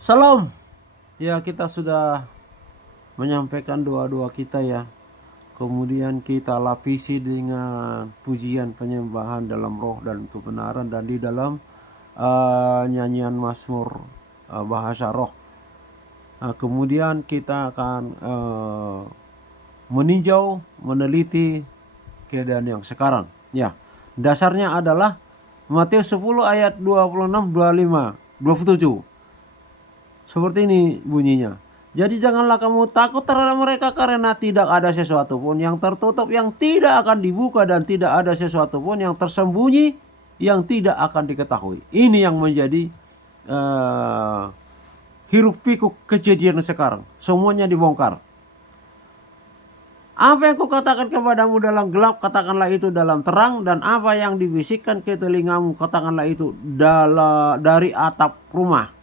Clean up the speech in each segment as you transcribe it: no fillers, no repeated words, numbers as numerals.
Salam. Ya, kita sudah menyampaikan doa-doa kita ya. Kemudian kita lapisi dengan pujian penyembahan dalam roh dan kebenaran dan di dalam nyanyian Mazmur bahasa roh. Kemudian kita akan meninjau, meneliti keadaan yang sekarang. Ya, dasarnya adalah Matius 10 ayat 26, 25, 27. Seperti ini bunyinya. Jadi janganlah kamu takut terhadap mereka karena tidak ada sesuatu pun yang tertutup yang tidak akan dibuka dan tidak ada sesuatu pun yang tersembunyi yang tidak akan diketahui. Ini yang menjadi hiruk pikuk kejadian sekarang. Semuanya dibongkar. Apa yang kukatakan kepadamu dalam gelap, katakanlah itu dalam terang, dan apa yang dibisikkan ke telingamu, katakanlah itu dari atap rumah.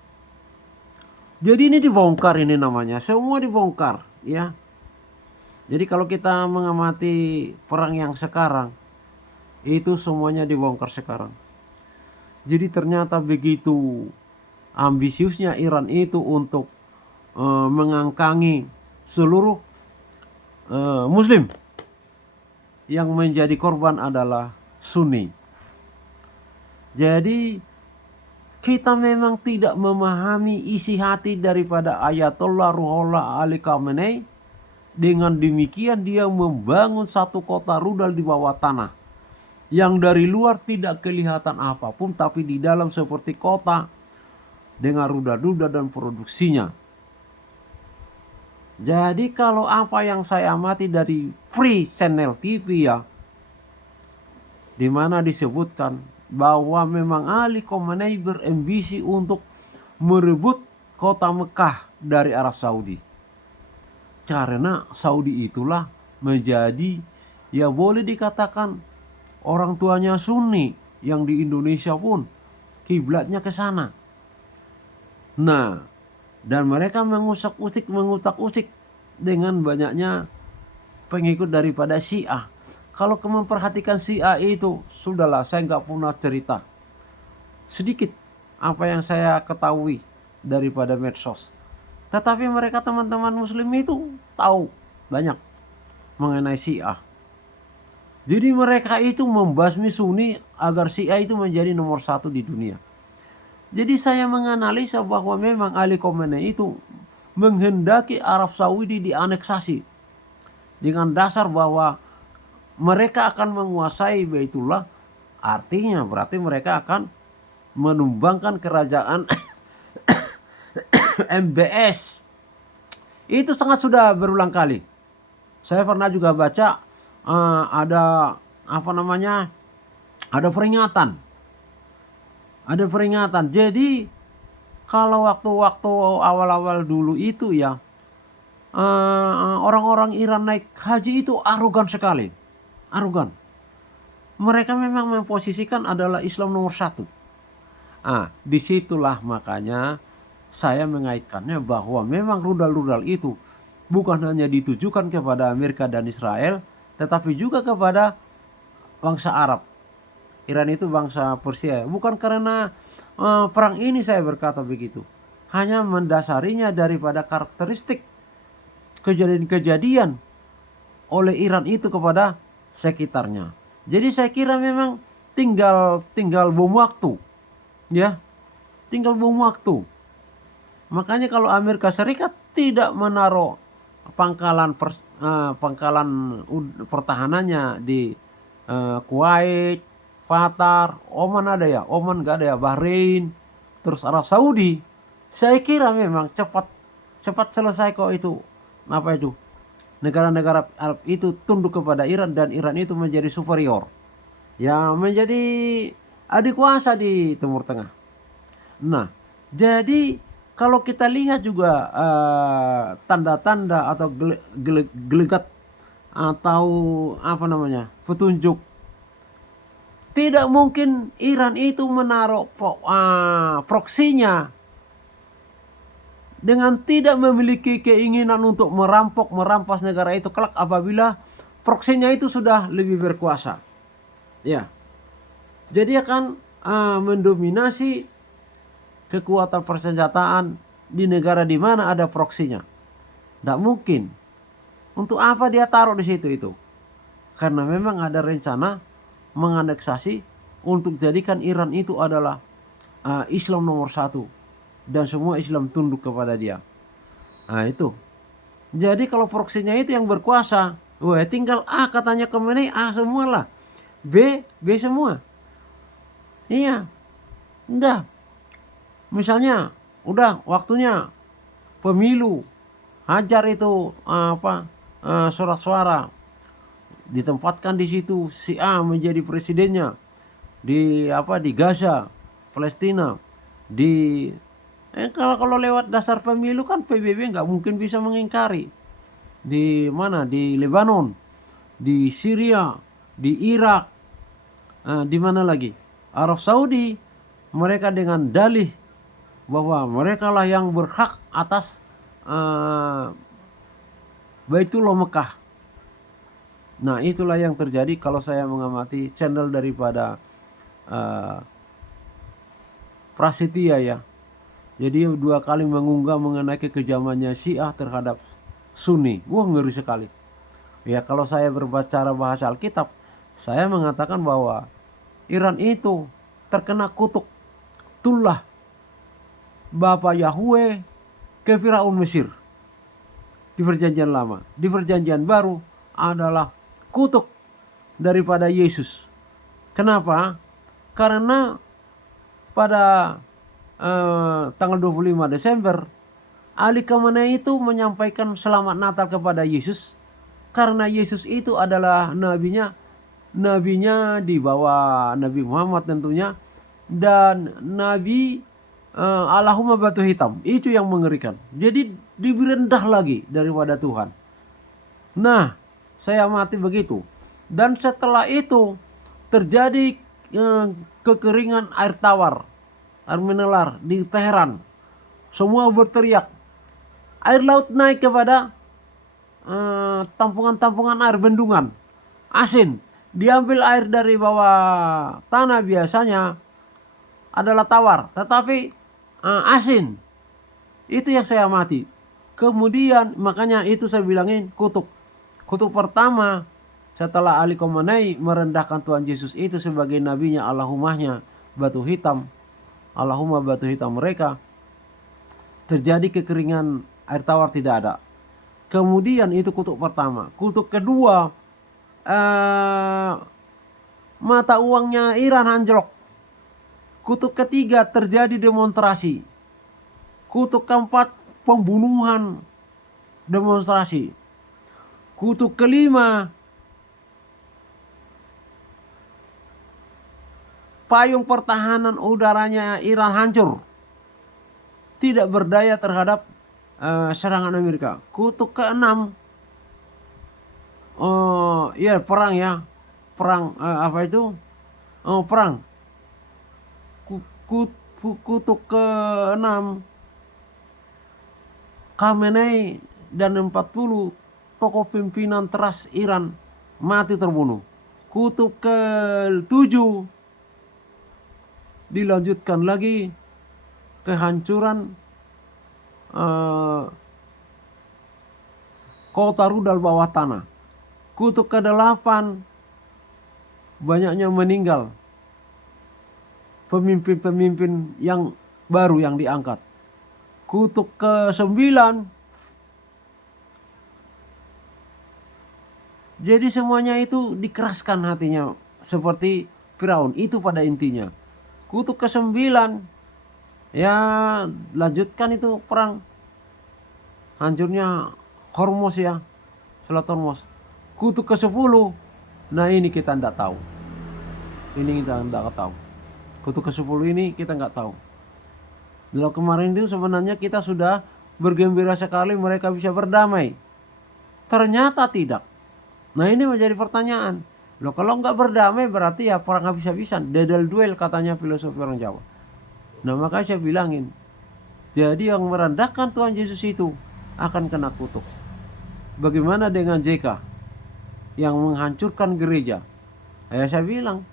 Jadi ini dibongkar, ini namanya semua dibongkar ya. Jadi kalau kita mengamati perang yang sekarang itu semuanya dibongkar sekarang. Jadi ternyata begitu ambisiusnya Iran itu untuk mengangkangi seluruh Muslim, yang menjadi korban adalah Sunni. Jadi kita memang tidak memahami isi hati daripada Ayatollah Ruhollah Ali Khamenei. Dengan demikian dia membangun satu kota rudal di bawah tanah, yang dari luar tidak kelihatan apapun, tapi di dalam seperti kota dengan rudal-rudal dan produksinya. Jadi kalau apa yang saya amati dari Free Channel TV ya, di mana disebutkan bahwa memang Ali Khamenei berambisi untuk merebut kota Mekah dari Arab Saudi. Karena Saudi itulah menjadi, ya boleh dikatakan, orang tuanya Sunni, yang di Indonesia pun kiblatnya ke sana. Nah, dan mereka mengutak-utik dengan banyaknya pengikut daripada Syiah. Kalau memperhatikan Syiah itu, sudahlah, saya nggak pernah cerita. Sedikit apa yang saya ketahui daripada medsos. Tetapi mereka teman-teman Muslim itu tahu banyak mengenai Syiah. Jadi mereka itu membasmi Sunni agar Syiah itu menjadi nomor satu di dunia. Jadi saya menganalisa bahwa memang Ali Khamenei itu menghendaki Arab Saudi dianeksasi dengan dasar bahwa mereka akan menguasai Baitullah. Artinya berarti mereka akan menumbangkan kerajaan MBS. Itu sangat sudah berulang kali. Saya pernah juga baca ada apa namanya? Ada peringatan. Ada peringatan. Jadi kalau waktu-waktu awal-awal dulu itu ya, orang-orang Iran naik haji itu arogan sekali. Arogan. Mereka memang memposisikan adalah Islam nomor satu. Disitulah makanya saya mengaitkannya bahwa memang rudal-rudal itu bukan hanya ditujukan kepada Amerika dan Israel, tetapi juga kepada bangsa Arab. Iran itu bangsa Persia. Bukan karena perang ini saya berkata begitu. Hanya mendasarinya daripada karakteristik kejadian-kejadian oleh Iran itu kepada sekitarnya. Jadi saya kira memang tinggal bom waktu. Ya, tinggal bom waktu. Makanya kalau Amerika Serikat tidak menaruh pangkalan pertahanannya di Kuwait, Qatar, Oman ada ya, Oman nggak ada ya, Bahrain, terus Arab Saudi, saya kira memang cepat selesai kok itu, apa itu, negara-negara Arab itu tunduk kepada Iran dan Iran itu menjadi superior, ya menjadi adik kuasa di Timur Tengah. Nah, jadi kalau kita lihat juga tanda-tanda atau gelegat atau apa namanya, petunjuk, tidak mungkin Iran itu menaruh proksinya dengan tidak memiliki keinginan untuk merampas negara itu kelak apabila proksinya itu sudah lebih berkuasa. Ya, jadi akan mendominasi kekuatan persenjataan di negara di mana ada proksinya? Tidak mungkin. Untuk apa dia taruh di situ itu? Karena memang ada rencana menganeksasi untuk jadikan Iran itu adalah Islam nomor satu. Dan semua Islam tunduk kepada dia. Nah itu. Jadi kalau proksinya itu yang berkuasa, wah tinggal A katanya Khamenei, A semualah. B semua. Iya. Udah. Misalnya, udah waktunya pemilu. Hajar itu surat suara. Ditempatkan di situ si A menjadi presidennya. Di Gaza, Palestina. Kalau lewat dasar pemilu kan PBB nggak mungkin bisa mengingkari. Di mana? Di Lebanon, di Syria, di Irak, di mana lagi? Arab Saudi, mereka dengan dalih bahwa mereka lah yang berhak atas Baitullah Mekah. Nah itulah yang terjadi kalau saya mengamati channel daripada Prasetya ya. Jadi 2 kali mengunggah mengenai kekejamannya Syiah terhadap Sunni. Wah ngeri sekali. Ya kalau saya berbicara bahasa Alkitab, saya mengatakan bahwa Iran itu terkena kutuk tullah Bapak Yahweh ke Firaun Mesir di perjanjian lama. Di perjanjian baru adalah kutuk daripada Yesus. Kenapa? Karena pada tanggal 25 Desember Ali Khamenei itu menyampaikan selamat Natal kepada Yesus. Karena Yesus itu adalah nabinya di bawah Nabi Muhammad tentunya. Dan Nabi Allahumma batu hitam. Itu yang mengerikan. Jadi lebih rendah lagi daripada Tuhan. Nah, saya amati begitu. Dan setelah itu terjadi kekeringan air tawar, air mineral di Teheran. Semua berteriak. Air laut naik kepada tampungan-tampungan air bendungan. Asin. Diambil air dari bawah tanah biasanya adalah tawar. Tetapi asin. Itu yang saya amati. Kemudian makanya itu saya bilangin kutuk. Kutuk pertama setelah Ali Khamenei merendahkan Tuhan Yesus itu sebagai nabinya, Allahumma-nya batu hitam. Allahumma batu hitam mereka. Terjadi kekeringan, air tawar tidak ada. Kemudian itu kutuk pertama. Kutuk kedua, mata uangnya Iran anjlok. Kutuk ketiga terjadi demonstrasi. Kutuk keempat pembunuhan, demonstrasi. Kutuk kelima, payung pertahanan udaranya Iran hancur. Tidak berdaya terhadap serangan Amerika. Kutuk keenam, perang ya. Perang perang. Kutuk keenam, Khamenei dan 40 tokoh pimpinan teras Iran mati terbunuh. Kutuk ke-7 dilanjutkan lagi kehancuran kota rudal bawah tanah. Kutuk ke-8 banyaknya meninggal pemimpin-pemimpin yang baru yang diangkat. Kutuk ke-9 jadi semuanya itu dikeraskan hatinya seperti Firaun. Itu pada intinya. Kutuk ke-9 ya lanjutkan itu perang hancurnya Hormuz ya, Selat Hormuz. Kutuk ke-10 nah ini kita tidak tahu. Ini kita tidak tahu. Kutuk ke-10 ini kita nggak tahu. Lalu kemarin itu sebenarnya kita sudah bergembira sekali mereka bisa berdamai. Ternyata tidak. Nah ini menjadi pertanyaan. Loh kalau nggak berdamai berarti ya perang habis-habisan. Dedel duel katanya filosofi orang Jawa. Nah makanya saya bilangin. Jadi yang merendahkan Tuhan Yesus itu akan kena kutuk. Bagaimana dengan JK yang menghancurkan gereja? Saya bilang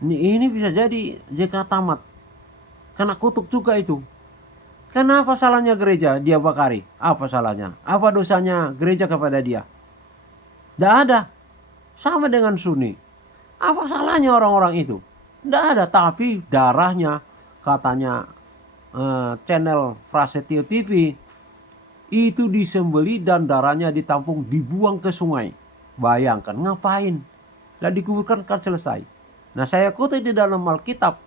ini bisa jadi JK tamat. Kena kutuk juga itu. Kenapa salahnya gereja dia bakari? Apa salahnya? Apa dosanya gereja kepada dia? Tidak ada. Sama dengan Sunni. Apa salahnya orang-orang itu? Tidak ada. Tapi darahnya, katanya channel Prasetyo TV, itu disembeli dan darahnya ditampung dibuang ke sungai. Bayangkan, ngapain? Lah dikuburkan kan selesai. Nah, saya kutip di dalam Alkitab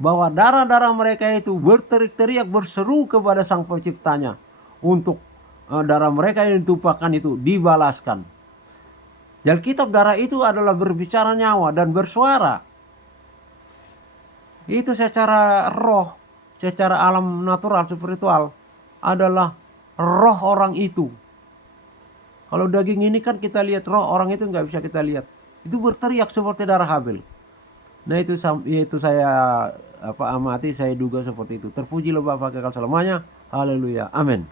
bahwa darah-darah mereka itu berteriak-teriak, berseru kepada Sang Penciptanya untuk darah mereka yang ditumpahkan itu dibalaskan. Di Alkitab darah itu adalah berbicara nyawa dan bersuara. Itu secara roh, secara alam natural, spiritual adalah roh orang itu. Kalau daging ini kan kita lihat, roh orang itu nggak bisa kita lihat. Itu berteriak seperti darah Habel. Nah itu saya amati, saya duga seperti itu. Terpujilah Bapa kekal selamanya. Haleluya. Amin.